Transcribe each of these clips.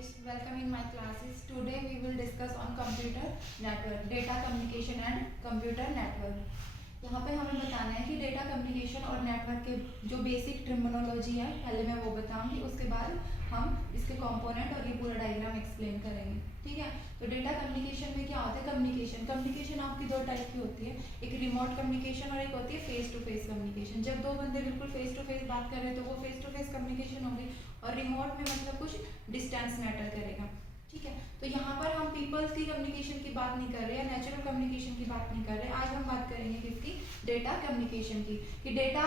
students, welcome in my classes. Today we will discuss on computer network, data communication and computer network. यहाँ पे हमें बताना है कि डेटा कम्युनिकेशन और नेटवर्क के जो बेसिक टर्मिनोलॉजी है पहले मैं वो बताऊंगी, उसके बाद हम इसके कंपोनेंट और ये पूरा डायग्राम एक्सप्लेन करेंगे। ठीक है, तो डेटा कम्युनिकेशन में क्या होता है? कम्युनिकेशन आपकी दो टाइप की होती है, एक रिमोट कम्युनिकेशन और एक होती है फेस टू फेस कम्युनिकेशन। जब दो बंदे बिल्कुल फेस टू फेस बात कर रहे हैं तो वो फेस टू फेस कम्युनिकेशन होगी, और रिमोट में मतलब कुछ डिस्टेंस मैटर करेगा। ठीक है, तो यहाँ पर हम पीपल्स की कम्युनिकेशन की बात नहीं कर रहे हैं, नेचुरल कम्युनिकेशन की बात नहीं कर रहे हैं। आज हम बात करेंगे किसकी? डेटा कम्युनिकेशन की। कि डेटा,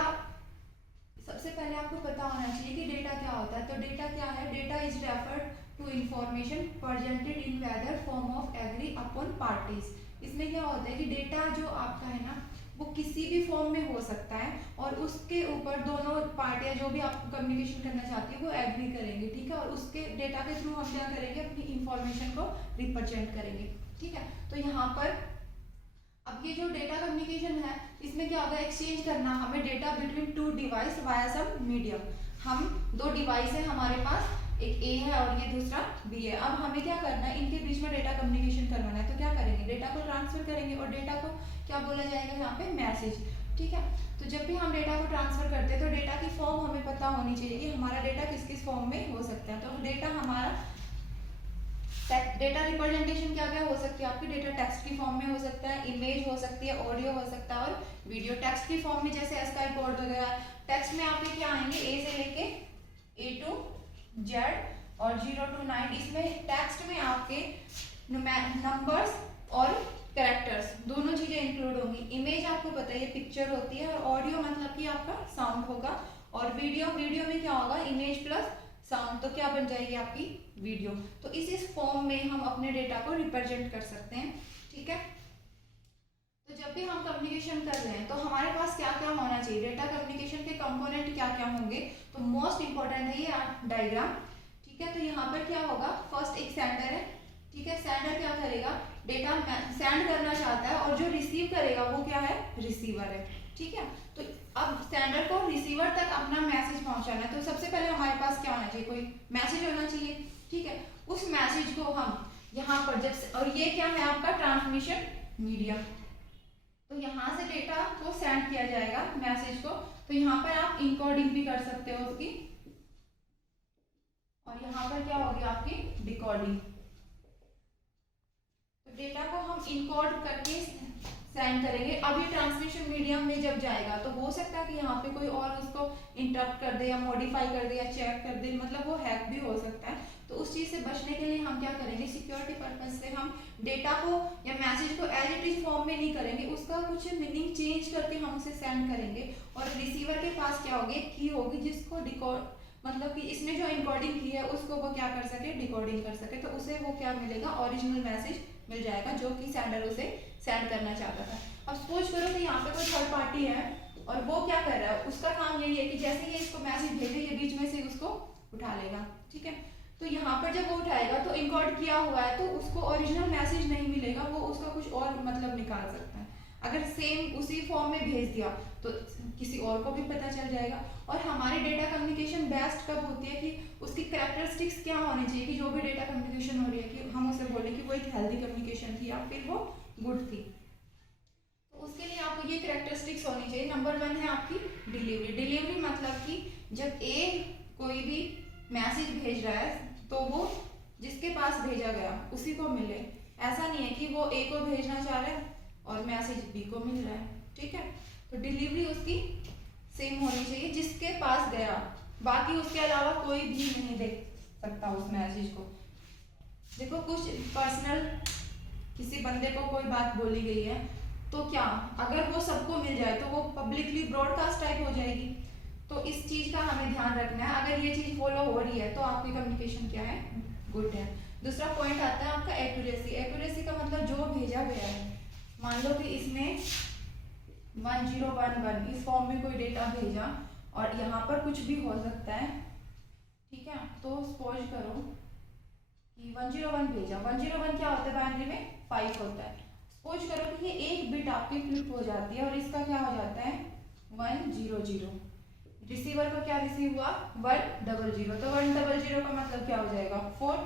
सबसे पहले आपको पता होना चाहिए कि डेटा क्या होता है। तो डेटा क्या है? Data is referred to information presented in whether form of agree upon parties. इसमें क्या होता है कि डेटा जो आपका है ना, वो किसी भी फॉर्म में हो सकता है और उसके ऊपर दोनों पार्टियां जो भी आपको कम्युनिकेशन करना चाहती है वो एग्री करेंगे। ठीक है, और उसके डेटा के थ्रू हम क्या करेंगे? अपनी इंफॉर्मेशन को रिप्रेजेंट करेंगे। ठीक है, तो यहाँ पर अब ये जो डेटा कम्युनिकेशन है इसमें क्या होगा? एक्सचेंज करना हमें data between two device via some medium. हम दो डिवाइस है हमारे पास, एक ए है और ये दूसरा बी है। अब हमें क्या करना है? इनके बीच में डेटा कम्युनिकेशन करवाना है। तो क्या करेंगे? डेटा को ट्रांसफर करेंगे, और डेटा को क्या बोला जाएगा यहाँ पे? मैसेज। ठीक है, तो जब भी हम डेटा को ट्रांसफर करते हैं तो डेटा की फॉर्म हमें पता होनी चाहिए कि हमारा डेटा किस किस फॉर्म में हो सकता है। तो डेटा हमारा डेटा रिप्रेजेंटेशन क्या क्या हो सकती है आपकी? डेटा टेक्स्ट की फॉर्म में हो सकता है, इमेज हो सकती है, ऑडियो हो सकता है और वीडियो। टेक्स्ट की फॉर्म में जैसे स्काई बोर्ड वगैरह, टेक्स्ट में आपके क्या आएंगे? ए से लेके ए टू जेड और 0 to 9। इसमें टेक्स्ट में आपके नंबर्स और कैरेक्टर्स दोनों चीजें इंक्लूड होंगी। इमेज आपको पता है ये पिक्चर होती है, और ऑडियो मतलब कि आपका साउंड होगा, और वीडियो में क्या होगा? इमेज प्लस साउंड, तो क्या बन जाएगी आपकी? वीडियो। तो इस फॉर्म में हम अपने डेटा को रिप्रेजेंट कर सकते हैं। ठीक है, तो जब भी हम कम्युनिकेशन कर रहे हैं तो हमारे पास क्या क्या होना चाहिए? डेटा कम्युनिकेशन के कंपोनेंट क्या क्या होंगे? तो मोस्ट इंपॉर्टेंट है ये डायग्राम। ठीक है, तो यहाँ पर क्या होगा? फर्स्ट एक सेंडर है। ठीक है, सेंडर क्या करेगा? डेटा सेंड करना चाहता है, और जो रिसीव करेगा वो क्या है? रिसीवर है। ठीक है, तो अब सेंडर को रिसीवर तक अपना मैसेज पहुंचाना है, तो सबसे पहले हमारे पास क्या होना चाहिए? कोई मैसेज होना चाहिए। ठीक है, उस मैसेज को हम यहाँ पर जब, और ये क्या है आपका? Transmission media. तो यहाँ से डेटा को सेंड किया जाएगा मैसेज को। तो यहाँ पर आप इनकोडिंग भी कर सकते हो उसकी, और यहाँ पर क्या होगी आपकी? डिकोडिंग। तो डेटा को हम इनकोड करके सेंड करेंगे। अब ये ट्रांसमिशन मीडियम में जब जाएगा तो हो सकता है कि यहाँ पे कोई और उसको इंटरप्ट कर दे या मॉडिफाई कर दे या चेक कर दे, मतलब वो हैक भी हो सकता है। तो उस चीज से बचने के लिए हम क्या करेंगे? सिक्योरिटी पर्पज से हम डेटा को या मैसेज को एज इट इज फॉर्म में नहीं करेंगे, उसका कुछ मीनिंग चेंज करके हम उसे सेंड करेंगे। और रिसीवर के पास क्या होगी? की होगी, जिसको डिकोड, मतलब कि इसने जो इनकोडिंग की है उसको वो क्या कर सके? डिकोडिंग कर सके। तो उसे वो क्या मिलेगा? ओरिजिनल मैसेज मिल जाएगा जो कि सेंडर उसे सेंड करना चाहता था। अब सपोज करो कि यहाँ पे कोई थर्ड पार्टी है और वो क्या कर रहा है? उसका काम यही है कि जैसे ये इसको मैसेज भेजे ये बीच में से उसको उठा लेगा। ठीक है, तो यहाँ पर जब वो उठाएगा तो इनकोड किया हुआ है तो उसको ओरिजिनल मैसेज नहीं मिलेगा, वो उसका कुछ और मतलब निकाल सकता है। अगर सेम उसी फॉर्म में भेज दिया तो किसी और को भी पता चल जाएगा। और हमारी डेटा कम्युनिकेशन बेस्ट कब होती है? कि उसकी कैरेक्टरिस्टिक्स क्या होनी चाहिए कि जो भी डेटा कम्युनिकेशन हो रही है कि हम उसे बोलें कि वो एक हेल्दी कम्युनिकेशन थी या फिर वो गुड थी। तो उसके लिए आपको ये कैरेक्टरिस्टिक्स होनी चाहिए। नंबर 1 है आपकी डिलीवरी। डिलीवरी मतलब कि जब ए कोई भी मैसेज भेज रहा है तो वो जिसके पास भेजा गया उसी को मिले। ऐसा नहीं है कि वो ए को भेजना चाह रहा है और मैसेज बी को मिल रहा है। ठीक है, तो डिलीवरी उसकी सेम होनी चाहिए, जिसके पास गया, बाकी उसके अलावा कोई भी नहीं देख सकता उस मैसेज को। देखो, कुछ पर्सनल किसी बंदे को कोई बात बोली गई है तो क्या अगर वो सबको मिल जाए तो वो पब्लिकली ब्रॉडकास्ट टाइप हो जाएगी। तो इस चीज का हमें ध्यान रखना है। अगर ये चीज फॉलो हो रही है तो आपकी कम्युनिकेशन क्या है? गुड है। दूसरा पॉइंट आता है आपका एक्यूरेसी। एक्यूरेसी का मतलब जो भेजा गया है, मान लो कि इसमें 1011 इस फॉर्म में कोई डेटा भेजा और यहाँ पर कुछ भी हो सकता है। ठीक है, तो सपोज करो कि 101 भेजा। 101 क्या होता है? बाइनरी में 5 होता है। सपोज करो कि ये एक बिट आपकी फ्लिप हो जाती है और इसका क्या हो जाता है? 100। रिसीवर को क्या रिसीव हुआ? 100। तो 100 का मतलब क्या हो जाएगा? 4।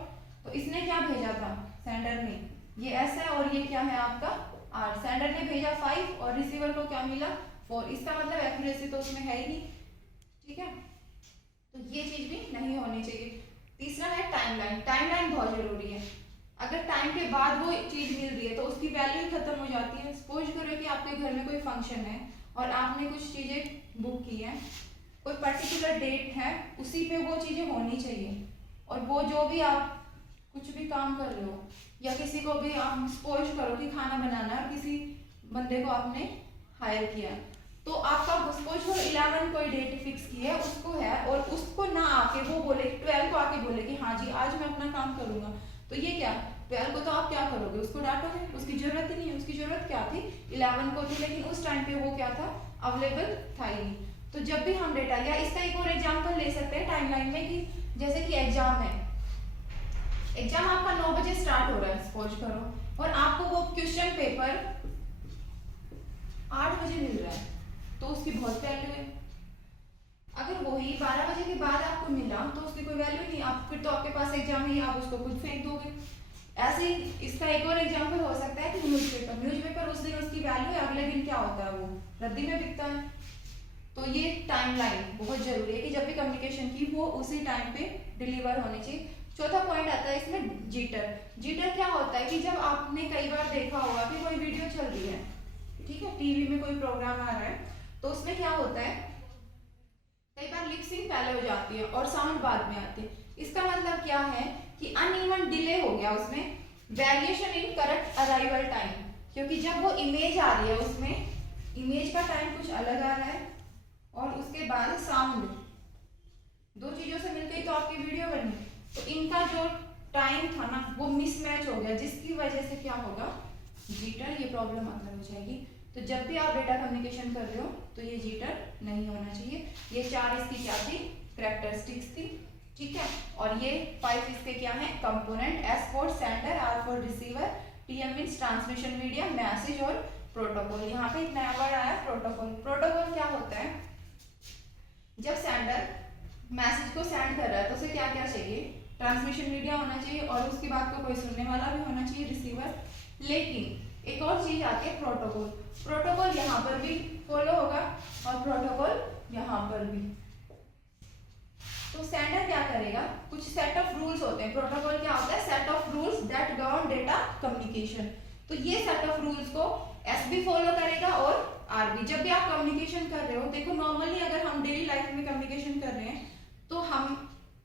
तो इसने क्या भेजा था सेंडर ने, ये S है और ये क्या है आपका R। सेंडर ने भेजा 5 और रिसीवर को क्या मिला 4। इसका मतलब एक्यूरेसी तो उसमें है ही नहीं, ठीक है। तो ये चीज भी नहीं होनी चाहिए। तीसरा है टाइमलाइन। टाइमलाइन बहुत जरूरी है। अगर टाइम के बाद वो चीज मिल रही है तो उसकी वैल्यू ही खत्म हो जाती है। सपोज करो कि आपके घर में कोई फंक्शन है और आपने कुछ चीजें बुक की है, कोई पर्टिकुलर डेट है, उसी पे वो चीजें होनी चाहिए। और वो जो भी आप कुछ भी काम कर रहे हो या किसी को भी आप सपोज करो कि खाना बनाना है और किसी बंदे को आपने हायर किया, तो आपका सपोज करो 11 कोई डेट फिक्स की है उसको है, और उसको ना आके वो बोले 12 को आके बोले कि हाँ जी आज मैं अपना काम करूंगा, तो ये क्या 12 को तो आप क्या करोगे, उसको डांटोगे, उसकी जरूरत ही नहीं है। उसकी जरूरत क्या थी 11 को थी, लेकिन उस टाइम पे वो क्या था अवेलेबल था ही नहीं। तो जब भी हम डेटा, या इसका एक और एग्जाम्पल ले सकते हैं टाइमलाइन में कि जैसे कि एग्जाम है, एग्जाम आपका 9 बजे स्टार्ट हो रहा है सपोज करो, और आपको वो क्वेश्चन पेपर 8 बजे मिल रहा है, तो उसकी बहुत वैल्यू है। अगर वही 12 बजे के बाद आपको मिला तो उसकी कोई वैल्यू नहीं, आप फिर तो आपके पास एग्जाम ही, आप उसको खुद फेंक दोगे। ऐसे ही इसका एक और एग्जांपल हो सकता है कि न्यूज़पेपर, न्यूज़पेपर उस दिन उसकी वैल्यू है, अगले दिन क्या होता है वो रद्दी में बिकता है। तो ये टाइमलाइन बहुत जरूरी है कि जब भी कम्युनिकेशन की वो उसी टाइम पे डिलीवर होनी चाहिए। चौथा पॉइंट आता है इसमें जीटर। जीटर क्या होता है कि जब आपने कई बार देखा होगा कि कोई वीडियो चल रही है, ठीक है, टीवी में कोई प्रोग्राम आ रहा है, तो उसमें क्या होता है कई बार लिप सिंक पहले हो जाती है और साउंड बाद में आती है। इसका मतलब क्या है कि अनइवन डिले हो गया उसमें, variation in correct arrival time, क्योंकि जब वो इमेज आ रही है उसमें इमेज का टाइम कुछ अलग आ रहा है और उसके बाद साउंड, दो चीजों से मिलकर ही तो आपकी वीडियो बनी, तो इनका जो टाइम था ना वो मिसमैच हो गया, जिसकी वजह से क्या होगा जीटर, ये प्रॉब्लम मतलब हो जाएगी। तो जब भी आप डेटा कम्युनिकेशन कर रहे हो तो ये जीटर नहीं होना चाहिए। ये 4 इसकी क्या थी कैरेक्टरिस्टिक्स थी, ठीक है। और ये 5 इसके क्या है component, S for sender, R for receiver, TM means transmission medium, message और प्रोटोकॉल। यहाँ पे एक नया वर्ड आया प्रोटोकॉल। प्रोटोकॉल क्या होता है, जब सेंडर मैसेज को सेंड कर रहा है तो उसे क्या क्या चाहिए, ट्रांसमिशन मीडिया होना चाहिए और उसकी बात को कोई सुनने वाला भी होना चाहिए, रिसीवर। लेकिन एक और चीज आती है प्रोटोकॉल। प्रोटोकॉल यहाँ पर भी फॉलो होगा और प्रोटोकॉल यहाँ पर भी। तो सेंडर क्या करेगा, कुछ सेट ऑफ रूल्स होते हैं। प्रोटोकॉल क्या होता है, set of rules that govern data communication. तो ये सेट ऑफ रूल्स को S भी फॉलो करेगा और R भी। जब भी आप कम्युनिकेशन कर रहे हो, देखो नॉर्मली अगर हम डेली लाइफ में कम्युनिकेशन कर रहे हैं तो हम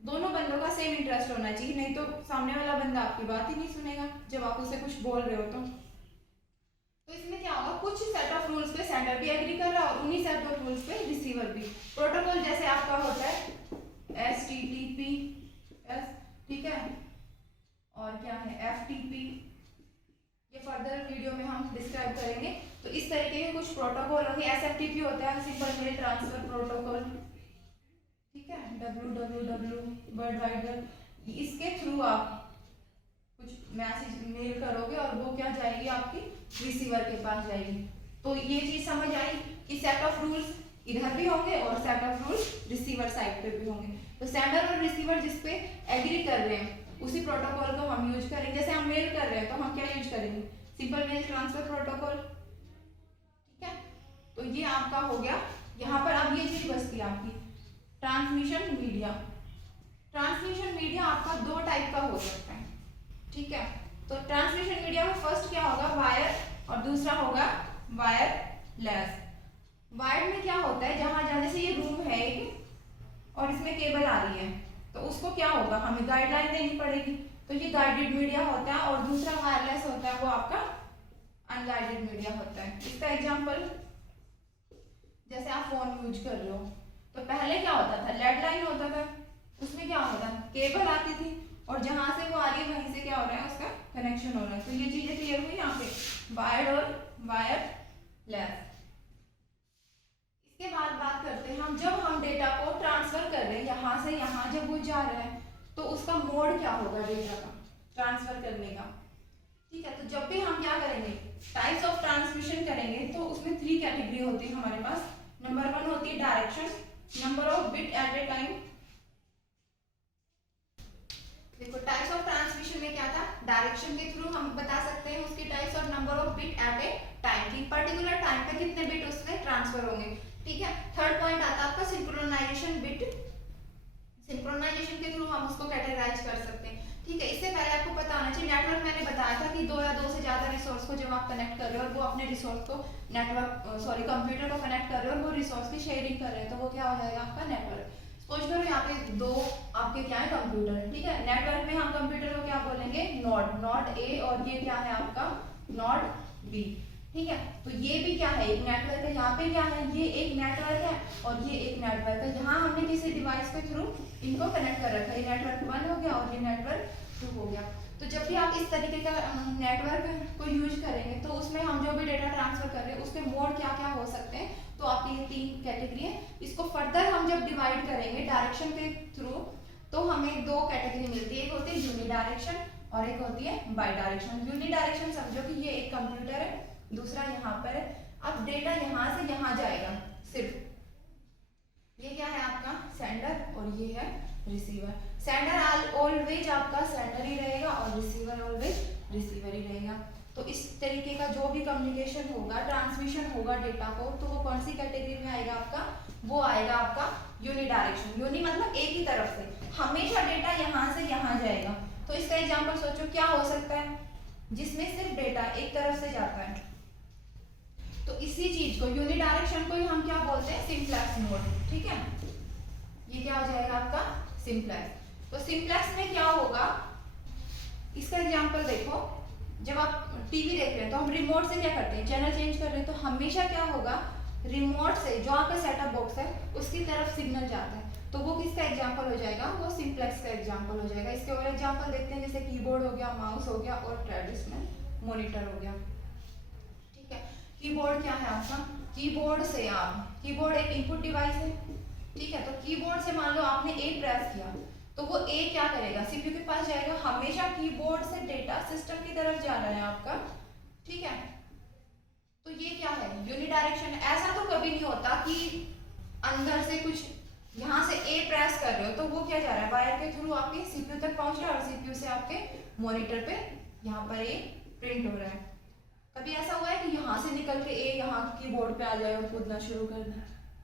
दोनों बंदों का सेम इंटरेस्ट होना चाहिए, नहीं तो सामने वाला बंदा आपकी बात ही नहीं सुनेगा जब आप उसे कुछ बोल रहे हो। तो इसमें क्या होगा, कुछ सेट ऑफ रूल्स पे सेंडर भी एग्री कर रहा है और उन्हीं सेट ऑफ रूल्स पे रिसीवर भी। प्रोटोकॉल जैसे आपका होता है HTTPS, ठीक है, और क्या है FTP, ये फर्दर वीडियो में हम डिस्क्राइब करेंगे। तो इस तरीके के कुछ प्रोटोकॉल होंगे। SFTP होता है सिंपल मेल ट्रांसफर प्रोटोकॉल, ठीक है, WWW वर्ल्ड वाइड वेब, इसके थ्रू आप कुछ मैसेज मेल करोगे और वो क्या जाएगी आपकी रिसीवर के पास जाएगी। तो ये चीज समझ आई कि सेट ऑफ रूल्स इधर भी होंगे और set of rules receiver side पे भी होंगे। तो सेंडर और रिसीवर जिस पे एग्री कर रहे हैं उसी प्रोटोकॉल को हम यूज करेंगे। जैसे हम मेल कर रहे हैं तो हम क्या यूज करेंगे, सिंपल मेल ट्रांसफर प्रोटोकॉल, ठीक है। तो ये आपका हो गया। यहाँ पर अब ये चीज बचती है आपकी ट्रांसमिशन मीडिया। ट्रांसमिशन मीडिया आपका 2 टाइप का हो सकता है, ठीक है। तो ट्रांसमिशन मीडिया में फर्स्ट क्या होगा वायर और दूसरा होगा वायरलेस। वायर में क्या होता है, जहां जहां जैसे ये रूम है एक और इसमें केबल आ रही है तो उसको क्या होगा हमें गाइडलाइन देनी पड़ेगी, तो ये गाइडेड मीडिया होता है। और दूसरा वायरलेस होता है वो आपका अनगाइडेड मीडिया होता है। इसका एग्जांपल जैसे आप फोन यूज कर रहे हो तो पहले क्या होता था लैंडलाइन होता था, उसमें क्या होता था केबल आती थी और जहां से वो आ रही है वहीं से क्या हो रहा है उसका कनेक्शन हो रहा है। तो ये चीजें क्लियर हुई यहाँ पे वायर्ड और वायरलेस। इसके बाद बात करते हैं हम, जब हम डेटा को ट्रांसफर कर रहे हैं यहाँ से यहाँ, जब वो जा रहा है तो उसका मोड क्या होगा डेटा का ट्रांसफर करने का, ठीक है। तो जब भी हम क्या करेंगे टाइप्स ऑफ ट्रांसमिशन करेंगे तो उसमें 3 कैटेगरी होती है हमारे पास। नंबर 1 होती है direction, number of bit at a time. देखो टाइप्स ऑफ ट्रांसमिशन डायरेक्शन के थ्रू हम बता सकते हैं उसकी टाइप्स और number of bit at a time की पर्टिकुलर टाइम पे कितने बिट उसमें ट्रांसफर होंगे। ठीक है, थर्ड पॉइंट आता है आपका सिंक्रोनाइजेशन बिट। सिंक्रोनाइजेशन के थ्रू हम उसको कैटेगराइज कर सकते हैं। ठीक है, इससे पहले आपको पता होना चाहिए नेटवर्क मैंने बताया था कि दो या दो से ज्यादा रिसोर्स को जब आप कनेक्ट कर रहे हो और वो अपने रिसोर्स को कंप्यूटर को कनेक्ट कर रहे हो और वो रिसोर्स की शेयरिंग कर रहे हैं तो वो क्या हो जाएगा आपका नेटवर्क। सपोज करो यहाँ पे दो आपके क्या है कंप्यूटर है। ठीक है, नेटवर्क में हम कंप्यूटर को क्या बोलेंगे नोड ए और ये क्या है आपका नोड बी। ठीक है, तो ये भी क्या है एक नेटवर्क है। यहाँ पे क्या है ये एक नेटवर्क है और ये एक नेटवर्क है। यहाँ हमने किसी डिवाइस के थ्रू इनको कनेक्ट कर रखा है। ये नेटवर्क 1 हो गया और ये नेटवर्क 2 हो गया। तो जब भी आप इस तरीके का नेटवर्क को यूज करेंगे तो उसमें हम जो भी डेटा ट्रांसफर कर रहे हैं उसके मोड क्या क्या हो सकते हैं। तो आपकी ये 3 कैटेगरी है। इसको फर्दर हम जब डिवाइड करेंगे डायरेक्शन के थ्रू तो हमें 2 कैटेगरी मिलती है। एक होती है यूनि डायरेक्शन और एक होती है बाई डायरेक्शन। यूनि डायरेक्शन समझो कि ये एक कंप्यूटर है, दूसरा यहाँ पर है। अब डेटा यहाँ से यहाँ जाएगा सिर्फ। ये क्या है आपका सेंडर और ये है रिसीवर। सेंडर ऑलवेज आपका सेंडर ही रहेगा और रिसीवर ऑलवेज रिसीवर ही रहेगा। तो इस तरीके का जो भी कम्युनिकेशन होगा ट्रांसमिशन होगा डेटा को तो वो कौन सी कैटेगरी में आएगा आपका, वो आएगा आपका यूनि डायरेक्शन। यूनि मतलब एक ही तरफ से, हमेशा डेटा यहाँ से यहाँ जाएगा। तो इसका एग्जांपल सोचो क्या हो सकता है जिसमें सिर्फ डेटा एक तरफ से जाता है। तो इसी चीज को यूनि डायरेक्शन को ही हम क्या बोलते हैं सिंप्लेक्स मोड। ठीक है, ये क्या हो जाएगा आपका सिंप्लेक्स। तो सिंप्लेक्स में क्या होगा इसका एग्जांपल देखो, जब आप टीवी देख रहे हैं तो हम रिमोट से क्या करते हैं चैनल चेंज कर रहे हैं। तो हमेशा क्या होगा रिमोट से जो आपका सेटअप बॉक्स है उसकी तरफ सिग्नल जाता है। तो वो किसका एग्जांपल हो जाएगा, वो सिंप्लेक्स का एग्जांपल हो जाएगा। इसके और एग्जांपल देखते हैं जैसे कीबोर्ड हो गया, माउस हो गया और ट्रेडिशनल मॉनिटर हो गया। ठीक है, कीबोर्ड क्या है आपका, कीबोर्ड से आप कीबोर्ड एक इनपुट डिवाइस है। ठीक है, तो कीबोर्ड से मान लो आपने ए प्रेस किया तो वो ए क्या करेगा सीपीयू के पास जाएगा। हमेशा कीबोर्ड से डेटा सिस्टम की तरफ जा रहा है आपका। ठीक है, तो ये क्या है यूनि डायरेक्शन। ऐसा तो कभी नहीं होता कि अंदर से कुछ यहाँ से ए प्रेस कर रहे हो तो वो क्या जा रहा है वायर के थ्रू आपके सीपीयू तक पहुंच रहा है और सीपीयू से आपके मॉनिटर पे यहाँ पर ए प्रिंट हो रहा है। कभी ऐसा हुआ है कि यहाँ से निकल के ए यहाँ कीबोर्ड पे आ जाए और कूदना शुरू कर दे,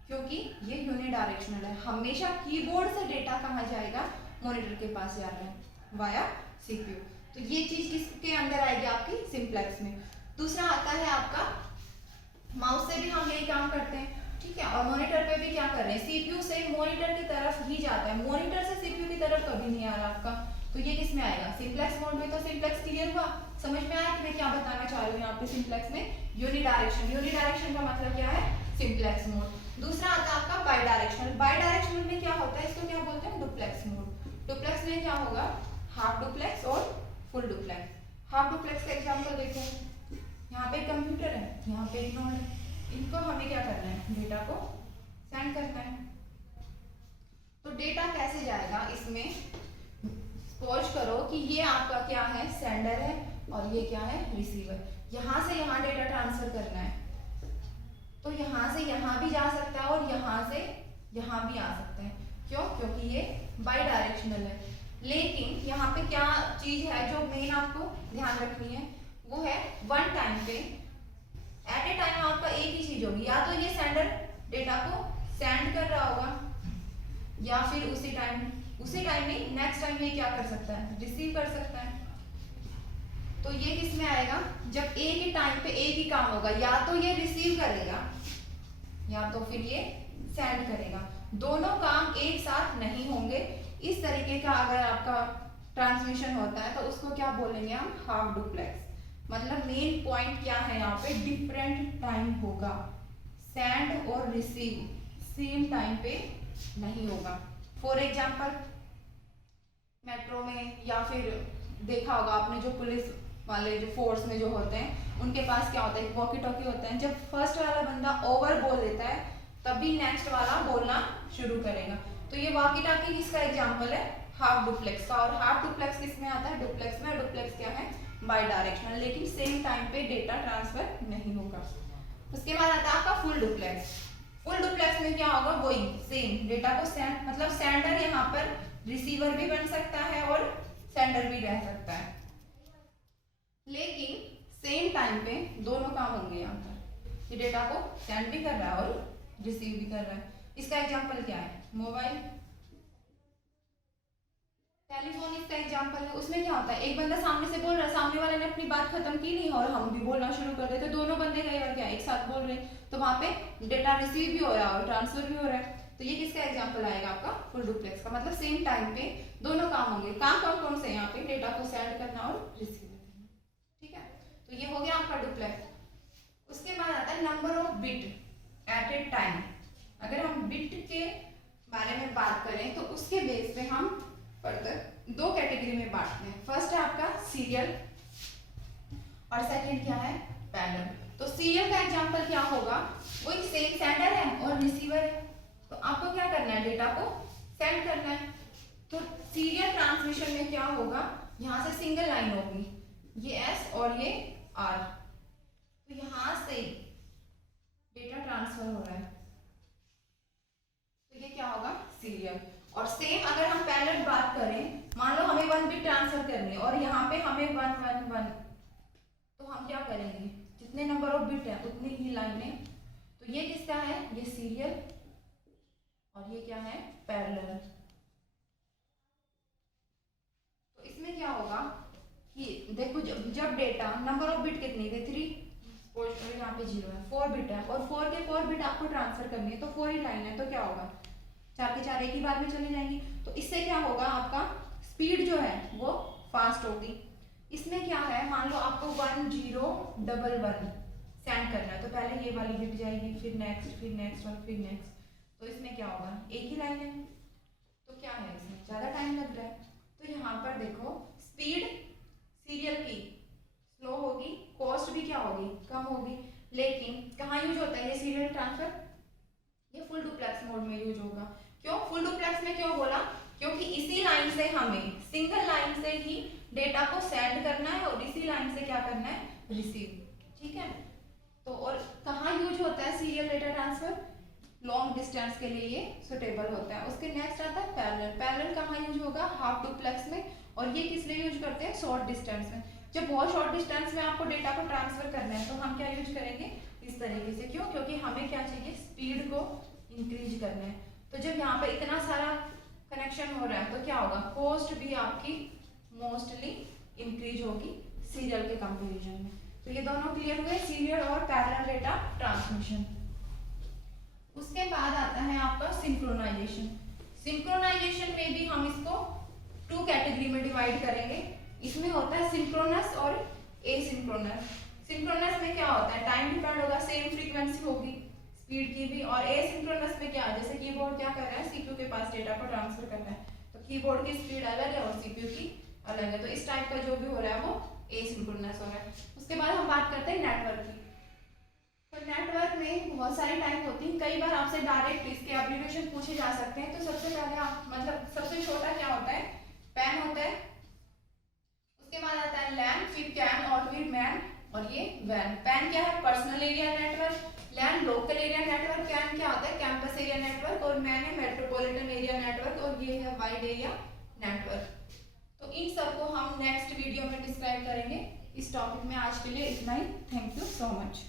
क्योंकि ये यूनि डायरेक्शनल है। हमेशा कीबोर्ड से डेटा कहाँ जाएगा मॉनिटर के पास जा रहा है वाया सीपीयू। तो ये चीज किसके अंदर आएगी आपकी सिंप्लेक्स में। दूसरा आता है आपका माउस से भी हम यही काम करते हैं। ठीक है, और मॉनिटर पे भी क्या कर रहे हैं सीपीयू से मॉनिटर की तरफ ही जाता है, मॉनिटर से सीपीयू की तरफ कभी नहीं आ रहा आपका। तो ये किस में आएगा सिंप्लेक्स मोड में। तो सिंप्लेक्स क्लियर हुआ, समझ में आया कि मैं क्या बताना चाह रही हूँ यहाँ पे सिंप्लेक्स में यूनि डायरेक्शन। यूनि डायरेक्शन का मतलब क्या है सिंप्लेक्स मोड। दूसरा आता है आपका बाई डायरेक्शनल। बाई डायरेक्शनल में क्या होता है इसको क्या बोलते हैं डुप्लेक्स मोड। डुप्लेक्स में क्या होगा हाफ डुप्लेक्स और फुल डुप्लेक्स। हाफ डुप्लेक्स का एग्जांपल देखो, यहाँ पे कंप्यूटर है, यहाँ पे एक नोड है, इनको हमें क्या करना है डेटा को सेंड करना है। तो डेटा कैसे जाएगा इसमें, सपोज करो कि ये आपका क्या है सेंडर है और ये क्या है रिसीवर। यहाँ से यहाँ डेटा ट्रांसफर करना है तो यहाँ से यहाँ भी जा सकता है और यहाँ से यहाँ भी आ सकता है। क्यों, क्योंकि ये बाई डायरेक्शनल है। लेकिन यहाँ पे क्या चीज है जो मेन आपको ध्यान रखनी है वो है वन टाइम पे एट ए टाइम आपका एक ही चीज होगी, या तो ये सेंडर डेटा को सेंड कर रहा होगा या फिर उसी टाइम नहीं नेक्स्ट टाइम ये क्या कर सकता है रिसीव कर सकता है। तो ये किस में आएगा जब एक ही टाइम पे एक ही काम होगा, या तो ये रिसीव करेगा या तो फिर ये सेंड करेगा, दोनों काम एक साथ नहीं होंगे। इस तरीके का अगर आपका ट्रांसमिशन होता है तो उसको क्या बोलेंगे हम हाफ डुप्लेक्स। मतलब मेन पॉइंट क्या है यहाँ पे डिफरेंट टाइम होगा, सेंड और रिसीव सेम टाइम पे नहीं होगा। फॉर एग्जाम्पल मेट्रो में या फिर देखा होगा आपने जो पुलिस वाले जो फोर्स में जो होते हैं उनके पास क्या होता है वॉकी टॉकी होता है। जब फर्स्ट वाला बंदा ओवर बोल देता है तभी नेक्स्ट वाला बोलना शुरू करेगा। तो ये वॉकी टॉकी किसका एग्जांपल है हाफ डुप्लेक्स का। और हाफ डुप्लेक्स किस में आता है डुप्लेक्स में। डुप्लेक्स क्या है बाई डायरेक्शनल, लेकिन सेम टाइम पे डेटा ट्रांसफर नहीं होगा। उसके बाद आता है आपका फुल डुप्लेक्स। फुल डुप्लेक्स में क्या होगा वही सेम डेटा को सेंड मतलब सेंडर यहाँ पर रिसीवर भी बन सकता है और सेंडर भी रह सकता है। लेकिन सेम टाइम पे दोनों काम होंगे यहाँ पर, ये डेटा को सेंड भी कर रहा है और रिसीव भी कर रहा है। इसका एग्जांपल क्या है, मोबाइल, टेलीफोन इसका एग्जांपल है। उसमें क्या होता है, एक बंदा सामने से बोल रहा है, सामने वाले ने अपनी बात खत्म की नहीं और हम भी बोलना शुरू कर देते, दोनों बंदे कई बार क्या एक साथ बोल रहे हैं, तो वहां पे डेटा रिसीव भी हो रहा है और ट्रांसफर भी हो रहा है। तो ये किसका एग्जांपल आएगा, आपका फुल डुप्लेक्स का। मतलब सेम टाइम पे दोनों काम होंगे। काम कौन कौन से, यहाँ पे डेटा को सेंड करना और रिसीव करना, ठीक है। तो ये हो गया आपका डुप्लेक्स। उसके बाद आता है number of bit at a time. अगर हम बिट के बारे में बात करें तो उसके बेस पे हम फर्दर दो कैटेगरी में बांटते हैं। फर्स्ट है आपका सीरियल और सेकंड क्या है, पैरेलल। तो सीरियल का एग्जांपल क्या होगा, वही सेम सेंडर है और रिसीवर है, तो आपको क्या करना है, डेटा को सेंड करना है। तो सीरियल ट्रांसमिशन में क्या होगा, यहाँ से सिंगल लाइन होगी, ये एस और ये आर, तो यहां से डेटा ट्रांसफर हो रहा है, तो ये क्या होगा, सीरियल। और सेम अगर हम पैरेलल बात करें, मान लो हमें 1 बिट ट्रांसफर करनी है और यहाँ पे हमें 1 1 1, तो हम क्या करेंगे, जितने नंबर ऑफ बिट है उतनी ही लाइनें। तो ये किसका है, ये सीरियल और ये क्या है, पैरेलल। तो इसमें क्या होगा कि देखो जब डेटा नंबर ऑफ बिट कितनी थे 3 और यहाँ पे 0 है, 4 बिट है और 4 के 4 बिट आपको ट्रांसफर करनी है, तो 4 ही लाइन है, तो क्या होगा, 4 के 4 एक ही बार में चली जाएंगी। तो इससे क्या होगा, आपका स्पीड जो है वो फास्ट होगी। इसमें क्या है, मान लो आपको 1 0 1 1 सेंड करना है, तो पहले ये वाली बिट जाएगी, फिर नेक्स्ट और फिर नेक्स्ट, तो इसमें क्या होगा, एक ही लाइन है, तो क्या है, इसमें ज़्यादा टाइम लग रहा है। तो यहाँ पर देखो स्पीड सीरियल की स्लो होगी, कॉस्ट भी क्या होगी, कम होगी। लेकिन कहाँ यूज होता है ये सीरियल ट्रांसफर, ये फुल डुप्लेक्स मोड में यूज होगा। क्यों फुल डुप्लेक्स में क्यों बोला, क्योंकि इसी लाइन से हमें सिंगल लाइन से ही डेटा को सेंड करना है और इसी लाइन से क्या करना है, रिसीव, ठीक है। तो और कहाँ यूज होता है serial data transfer, long distance के लिए ये सुटेबल होता है। उसके नेक्स्ट आता है पैरेलल। पैरेलल कहाँ यूज होगा, हाफ डुप्लेक्स में, और ये किस लिए यूज करते हैं, शॉर्ट डिस्टेंस में। जब बहुत शॉर्ट डिस्टेंस में आपको डेटा को ट्रांसफर करना है तो हम क्या यूज करेंगे, इस तरीके से। क्यों, क्योंकि हमें क्या चाहिए, स्पीड को इंक्रीज करना है। तो जब यहाँ पे इतना सारा कनेक्शन हो रहा है तो क्या होगा, कॉस्ट भी आपकी मोस्टली इंक्रीज होगी सीरियल के कंपैरिजन में। तो ये दोनों क्लियर हुए, सीरियल और पैरेलल डेटा ट्रांसमिशन। उसके बाद आता है आपका सिंक्रोनाइजेशन। सिंक्रोनाइजेशन में भी हम इसको 2 कैटेगरी में डिवाइड करेंगे। इसमें होता है सिंक्रोनस और एसिंक्रोनस। सिंक्रोनस में क्या होता है, टाइम डिपेंड होगा, सेम फ्रीक्वेंसी होगी स्पीड की भी। और एसिंक्रोनस में क्या है, जैसे कीबोर्ड क्या कर रहा है, सीपीयू के पास डेटा को ट्रांसफर करना है, तो कीबोर्ड की स्पीड अलग है और सीपीयू की अलग है। तो इस टाइप का जो भी हो रहा है वो एसिंक्रोनस हो रहा है। उसके बाद हम बात करते हैं नेटवर्क की। तो नेटवर्क में बहुत सारी टाइप होती है, कई बार आपसे डायरेक्ट इसके एब्रिविएशन पूछे जा सकते हैं। तो सबसे पहले आप मतलब सबसे छोटा क्या होता है, पैन होता है। उसके बाद आता है लैन, फिर कैन और फिर मैन और ये वैन। पैन क्या है, personal area network, LAN local area network, CAN क्या होता है, कैंपस एरिया नेटवर्क, और मैन है मेट्रोपॉलिटन एरिया नेटवर्क, और ये है वाइड एरिया नेटवर्क। तो इन सबको हम नेक्स्ट वीडियो में डिस्क्राइब करेंगे। इस टॉपिक में आज के लिए इतना ही। Thank you so much.